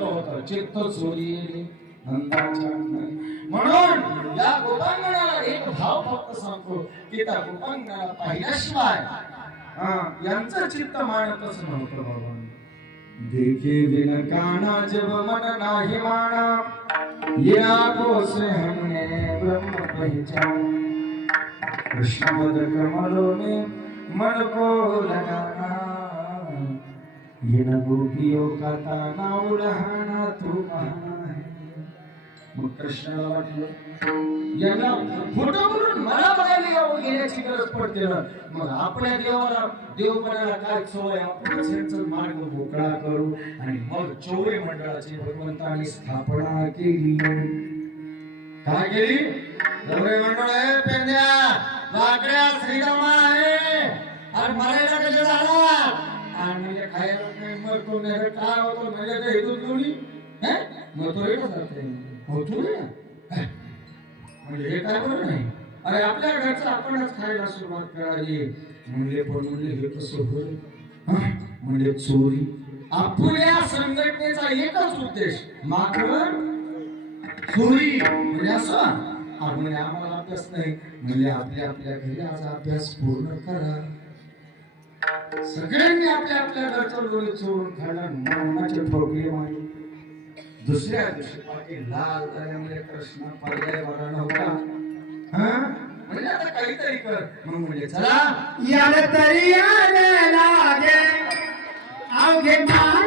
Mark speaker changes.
Speaker 1: चित्त चोरी म्हणून या गोपांगणाला एक भाव फक्त सांगतो की त्या गोपांगणाला पाहिल्याशिवाय यांचं चित्त मानतच नव्हतं बाबा देखे बिन काना जब मन नाही माना या कोसे हमने ब्रह्म पहचान. कृष्ण पद कमलों में मन को लगा इन गोपियों का ताना उलहाना तू पाहना है मग कृष्णाला वाटलं यांना मला बघायला यावं घेण्याची गरज पडते ना. मग आपल्या देवाला देवपणाला काय सोय मार्ग मोकळा करू. आणि मग चौरे मंडळाची भगवंताने स्थापना केली. काय केली? मंडळ आहे पेंड्या वाकड्या श्रीरामा आहे. आणि मरायला कसे झाला म्हणजे खायला काही मरतो नाही काय होतो? म्हणजे ते हेतू थोडी मग तो. एकच होतो म्हणजे हे काय बरं नाही. अरे आपल्या घरचं आपणच खायला सुरुवात करावी. म्हणजे पण म्हणजे हे कसं होईल म्हणजे चोरी. आपल्या संघटनेचा एकच उद्देश माकड चोरी. म्हणजे असं. म्हणजे आम्हाला अभ्यास नाही. म्हणजे आपल्या आपल्या घरी आज अभ्यास पूर्ण करा. सगळ्यांनी आपल्या आपल्या घरचं लोणी चोरून खायला मरणाचे ठोकले मारले दुसऱ्या दिवशी पाठी लाल झाल्यामुळे कृष्ण पर्याय बरा नव्हता म्हणजे आता काहीतरी कर. मग म्हणजे चला.
Speaker 2: याड तरी आले लागे अवघे